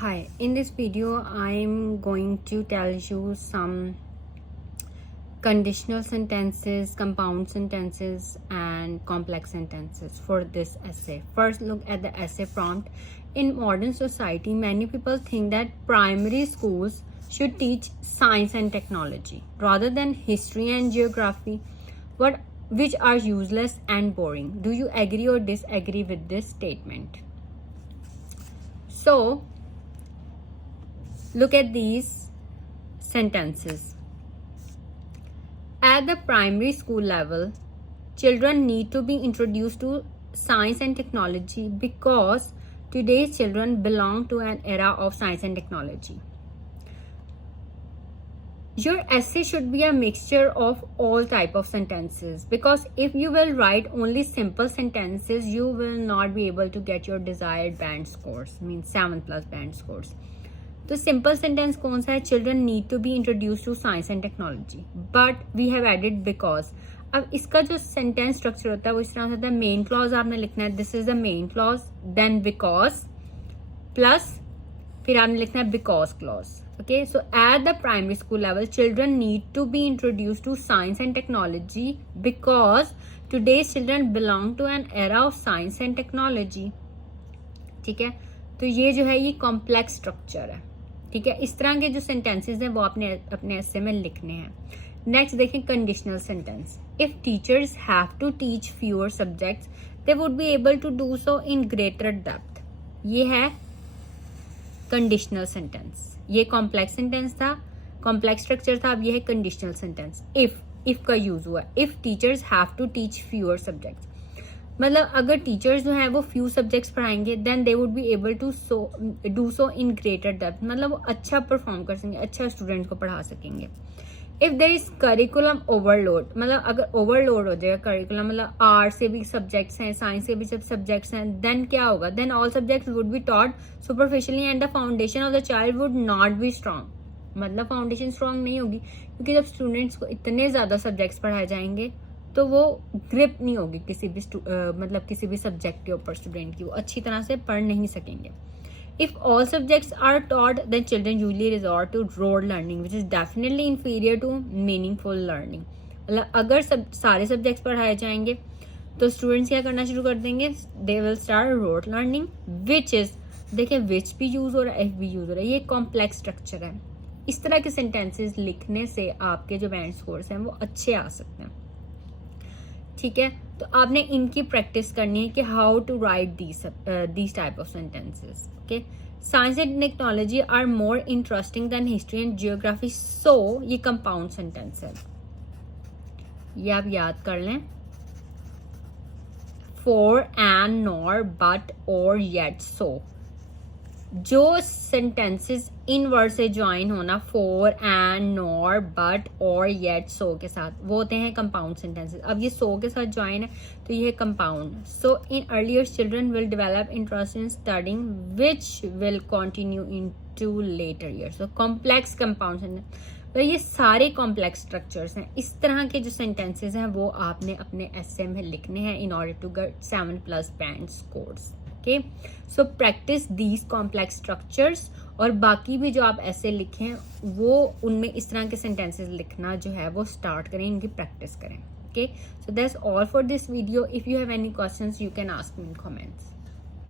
Hi, in this video I'm going to tell you some conditional sentences, compound sentences and complex sentences for this essay. First, look at the essay prompt. In modern society, many people think that primary schools should teach science and technology rather than history and geography, which are useless and boring. Do you agree or disagree with this statement? So, look at these sentences. At the primary school level, children need to be introduced to science and technology because today's children belong to an era of science and technology. Your essay should be a mixture of all type of sentences, because if you will write only simple sentences, you will not be able to get your desired band scores, means 7+ band scores. तो simple sentence कौन सा है? Children need to be introduce to science and technology, but we have added because. अब इसका जो sentence structure होता है वो इस तरह से होता है. मेन क्लॉज आपने लिखना है, this is the main clause, then because plus फिर आपने लिखना है because clause. Okay, so at the primary school level children need to be introduce to science and technology because today's children belong to an era of science and technology. ठीक है, तो ये जो है ये कॉम्प्लेक्स स्ट्रक्चर है. ठीक है, इस तरह के जो सेंटेंसेस हैं वो आपने अपने ऐसे में लिखने हैं. नेक्स्ट देखें conditional sentence. If teachers have to teach fewer subjects they would be able to do so in greater depth. ये है कंडीशनल सेंटेंस. ये कॉम्प्लेक्स सेंटेंस था, कॉम्प्लेक्स स्ट्रक्चर था. अब ये है कंडीशनल सेंटेंस. इफ का यूज हुआ. If teachers have to teach fewer subjects, मतलब अगर टीचर्स जो है वो फ्यू सब्जेक्ट्स पढ़ाएंगे then they would be able to do so in greater depth, मतलब वो अच्छा परफॉर्म कर सकेंगे, अच्छा स्टूडेंट को पढ़ा सकेंगे. If there is curriculum overload, मतलब अगर ओवरलोड हो जाएगा करिकुलम, मतलब आर्ट से भी सब्जेक्ट्स हैं, साइंस से भी सब सब्जेक्ट्स हैं, देन क्या होगा? Then all subjects would be taught superficially and the foundation of the child would not be strong. मतलब फाउंडेशन स्ट्रांग नहीं होगी, क्योंकि जब स्टूडेंट्स को इतने ज्यादा सब्जेक्ट्स पढ़ाए जाएंगे तो वो ग्रिप नहीं होगी किसी भी मतलब किसी भी सब्जेक्ट के ऊपर स्टूडेंट की, वो अच्छी तरह से पढ़ नहीं सकेंगे. If all subjects are taught then children usually resort to rote learning which is definitely inferior to meaningful learning. मतलब अगर सारे सब्जेक्ट्स पढ़ाए जाएंगे तो स्टूडेंट्स क्या करना शुरू कर देंगे? They will start road learning which is, देखिए विच भी यूज हो रहा है, एफ भी यूज हो रहा है. ये कॉम्प्लेक्स स्ट्रक्चर है. इस तरह के सेंटेंसेस लिखने से आपके जो बैंड स्कोर्स हैं वो अच्छे आ सकते हैं. ठीक है, तो आपने इनकी प्रैक्टिस करनी है कि how to write these type of sentences. Okay, science and technology are more interesting than history and geography. So ये कंपाउंड सेंटेंस है, ये आप याद कर लें. फॉर एंड नॉर बट और येट सो, जो सेंटेंसेस इन वर्ड से ज्वाइन होना फॉर एंड नॉर बट और येट सो के साथ, वो होते हैं कंपाउंड सेंटेंसेस. अब ये सो के साथ ज्वाइन है तो ये है compound. So in earlier children will develop interest in studying which will continue into later years. So complex compound sentence, तो ये सारे कॉम्प्लेक्स स्ट्रक्चर्स हैं. इस तरह के जो सेंटेंसेस हैं वो आपने अपने एसे में लिखने हैं in order to get 7+ band scores. Okay, so practice these complex structures, और बाकी भी जो आप ऐसे लिखें वो उनमें इस तरह के सेंटेंसेस लिखना जो है वो स्टार्ट करें, इनकी प्रैक्टिस करें. Okay, so that's all for this video. If you have any questions you can ask me in comments.